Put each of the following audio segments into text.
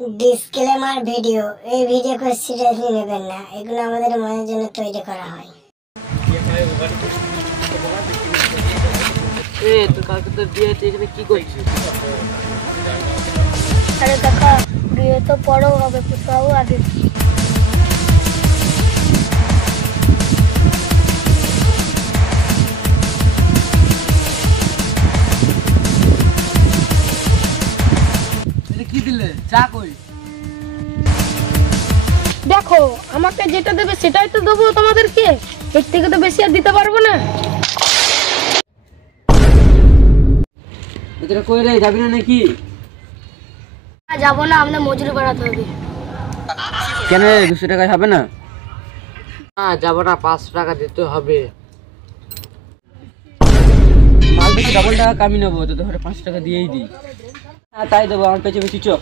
Disclaimer video, এই ভিডিওকে seriously নেবেন না, এগুলো আমাদের মনের জন্য তৈরি করা হয়। তোর কালকে তোর বিয়ে হচ্ছে, কি করছিস? আরে কাকা, বিয়ে তো পরেও হবে, পুষাবো আগে। কি দিলে? চা কই? দেখো, আমাকে যেটা দেবে সেটাই তো দেবো তোমাদেরকে, এর থেকে তো বেশি আর দিতে পারবো না। তোরা কই রে, যাবি না নাকি? যাবো না, আমরা মজুরি বাড়াতে হবে। কেন রে, 200 টাকায় হবে না? না যাবো না, 500 টাকা দিতে হবে। মাল বেশি ডবল টাকা কামি নেবো, তো ধরে 5 টাকা দিয়েই দিই। হ্যাঁ তাই দেবো, আমার পেছনে বেশি চোখ।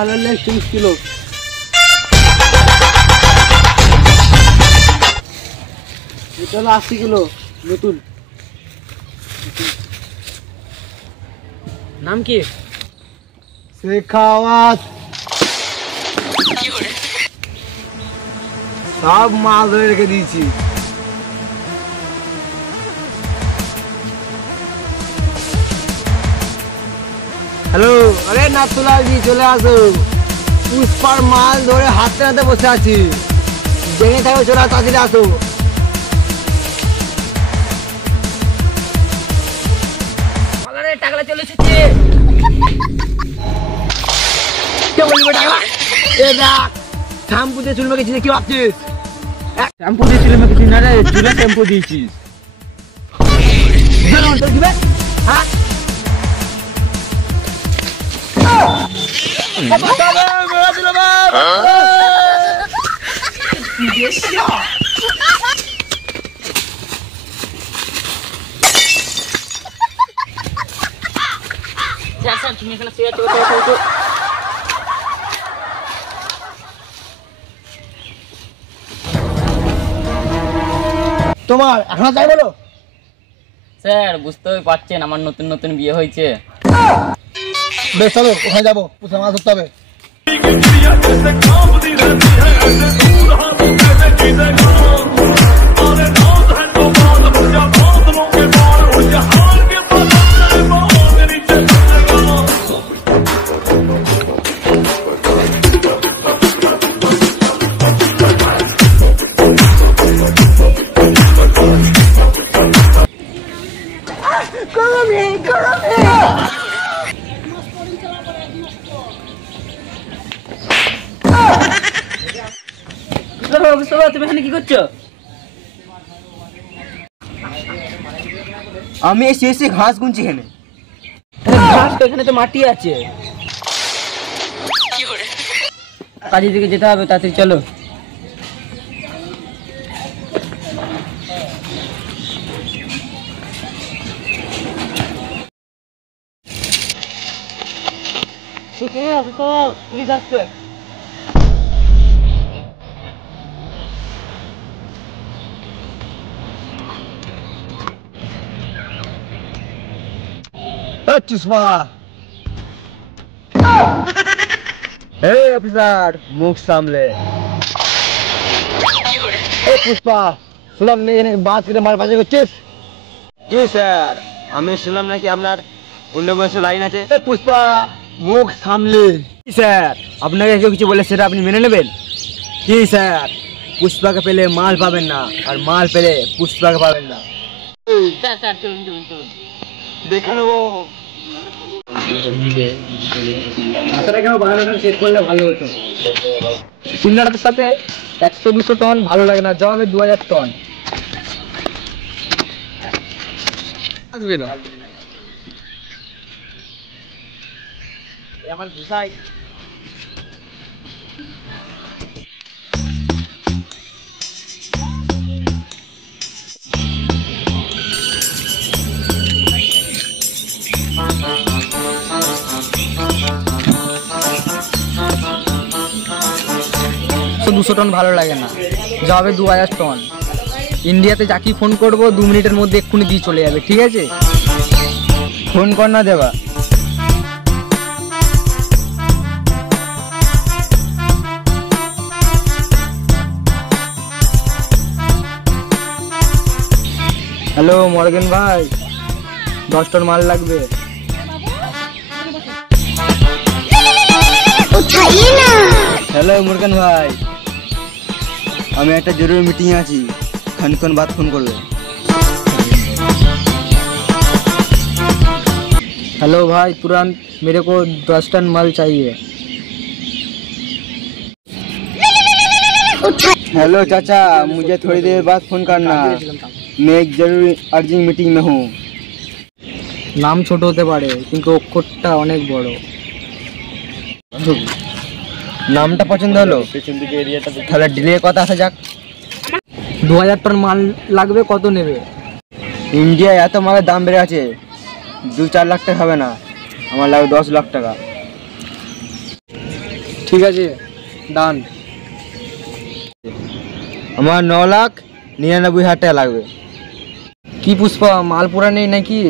আনলে 30 কিলো। এটা হলো 80 কিলো নতুন। নাম কি? শেখাওয়াত। সব মাল ধরে রেখে দিয়েছি। হ্যালো, আরে নাথুলাজি চলে আসো, পুষ্পার মাল ধরে হাতে হাতে বসে আছি, জেনে থাকো, চলে তাড়াতাড়ি আসো। টাকলা চলে এসেছে। কে বলবে টাকলা? এ দেখ, শ্যাম্পু দিয়ে চুল মেখেছিস, কি ভাবছিস? শ্যাম্পু দিয়ে চুলে মেখেছিস না রে, চুলে শ্যাম্পু দিয়েছিস। তোর কি বে? হ্যাঁ? তুমি এখানে শুয়ে আছো। তোমার এখনো তাই বলো? স্যার বুঝতেই পারছেন, আমার নতুন নতুন বিয়ে হয়েছে। বেশ চলো, ওখানে যাবো, পুষ্পা মাছ ধরতে হবে। তুমি এখানে কি করছো? আমি এসে ঘাস গুনছি এখানে। ঘাস তো, এখানে তো মাটি আছে। কাজের দিকে যেতে হবে, তাড়াতাড়ি চলো। পুষ্পা, অফিসার মুখ সামলে। পুষ্পা, শুনলাম বাস কেটে মার বাজে করছিস? জি স্যার, আমি শুনলাম নাকি আপনার অন্য বয়সে লাইন আছে। পুষ্পা, মুখ সামলে। স্যার, আপনাকে কেউ কিছু বলে সেটা আপনি মেনে নেবেন? কি স্যার, পুষ্পাকে পেলে মাল পাবেন না, আর মাল পেলে পুষ্পাকে পাবেন না। দেখে নেবো। সিলিন্ডারের সাথে 100-200 টন ভালো লাগে না, জবাবে 2000 টন আসবে না। আমার ঘুষাই তো 200 টন ভালো লাগে না, যাবে 2000 টন। ইন্ডিয়াতে যাকে ফোন করবো 2 মিনিটের মধ্যে এক্ষুনি দিয়ে চলে যাবে, ঠিক আছে? ফোন কর না দেবা। হ্যালো মর্গেন ভাই, 10 টন মাল লাগবে। হ্যালো মুরগান ভাই, আমি একটা জরুরি মিটিং আছি, খানিক্ষণ বাদ ফোন করবে। हेलो भाई, तुरंत मेरे को 10 टन माल चाहिए। हेलो चाचा, मुझे थोड़ी देर बाद फोन करना, मैं एक जरूरी अर्जेंट मीटिंग में हूँ। নাম ছোট হতে পারে কিন্তু অক্ষরটা অনেক বড়। নামটা পছন্দ হলো, তাহলে ডিলের কথা আসা যাক। 2000 টন মাল লাগবে, কত নেবে? ইন্ডিয়ায় এত মালের দাম বেড়ে আছে, 2-4 লাখ টাকা হবে না, আমার লাগবে 10 লাখ টাকা। ঠিক আছে, ডান। আমার 9,99,000 টাকা লাগবে। কি পুষ্পা, মাল পুরা নেই নাকি?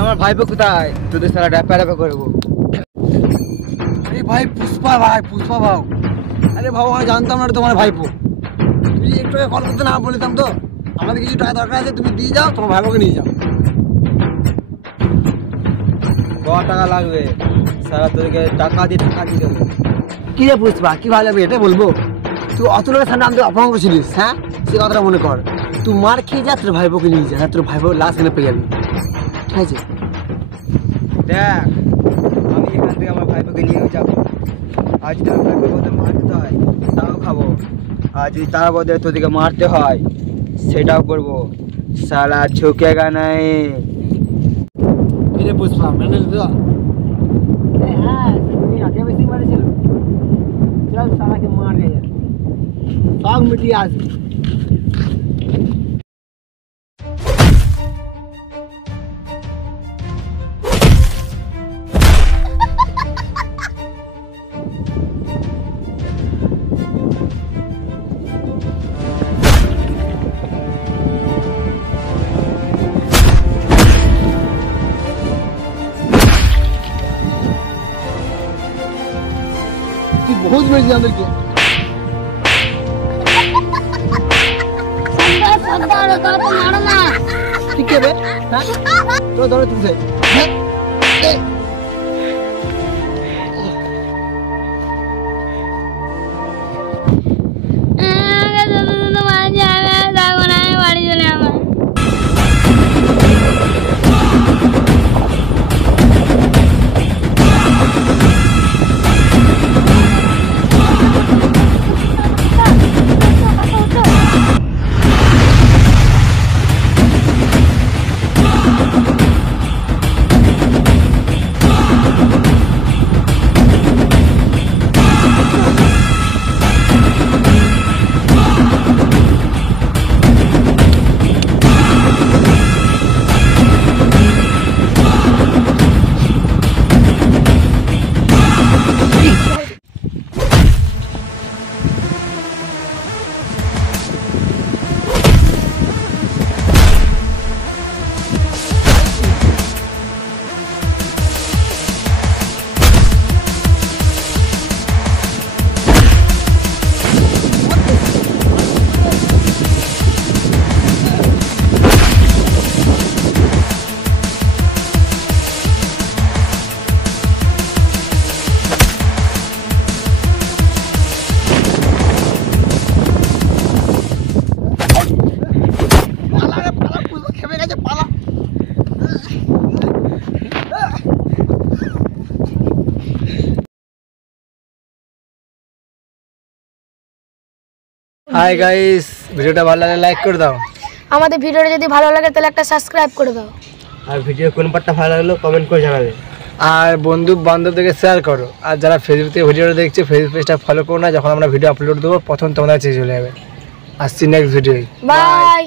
আমার ভাইপো কোথায়? তোদের সারা ড্যাপা ড্যাপা করবো। আরে ভাই পুষ্পা ভাই, পুষ্পা ভাও। আরে ভাও, আমি জানতাম না তোমার ভাইপো। তুই একটু কল করতে না বলতাম তো, আমাদের কিছু টাকা দরকার আছে, তুমি দিয়ে যাও, তোমার ভাইপোকে নিয়ে যাও। কত টাকা লাগবে? সারা তোদেরকে টাকা দিয়ে দেবো। কি রে পুষ্পা, কি ভালো লাগবে এটা বলবো? তুই অত লোকের সামনে আমাদের অপমান করছিলিস, হ্যাঁ? সে কথাটা মনে কর। তুই মার খেয়ে যা, তোর ভাইপোকে নিয়ে যা, তোর ভাইপো লাশ এনে পেয়ে যাবি, ঠিক আছে? দেখ, আমি এখান থেকে আমার ভাইপোকে নিয়েও যাবো। আজ যদি আমার ভাইপোকে ওদের মারতে হয় তাও খাবো, আর যদি তার বদলে তোদেরকে মারতে হয় সেটাও করবো। সালা ঝুঁকেগা নাই। কিরে পুষ্পা, মেনে নিল? হ্যাঁ, তুমি আগে বেশি মারেছিল। চল সালাকে মার গে, সব মিটিয়ে আসবে। बहुत बड़ी अंदर के मारो ना, ठीक है बे, हां तो दौड़े तुमसे। হাই গাইস, ভিডিওটা ভালো লাগলে লাইক করে দাও, আমাদের ভিডিওটা যদি ভালো লাগে তাহলে একটা সাবস্ক্রাইব করে দাও। আর ভিডিও কোন পার্টটা ভালো লাগলো কমেন্ট করে জানাবে। আর বন্ধু বান্ধবদেরকে শেয়ার করো। আর যারা ফেসবুক থেকে ভিডিওটা দেখছে ফেসবুক পেজটা ফলো করো না, যখন আমরা ভিডিও আপলোড দেবো প্রথম তোমাদের কাছে চলে যাবে। আসছি নেক্সট ভিডিও। বাই।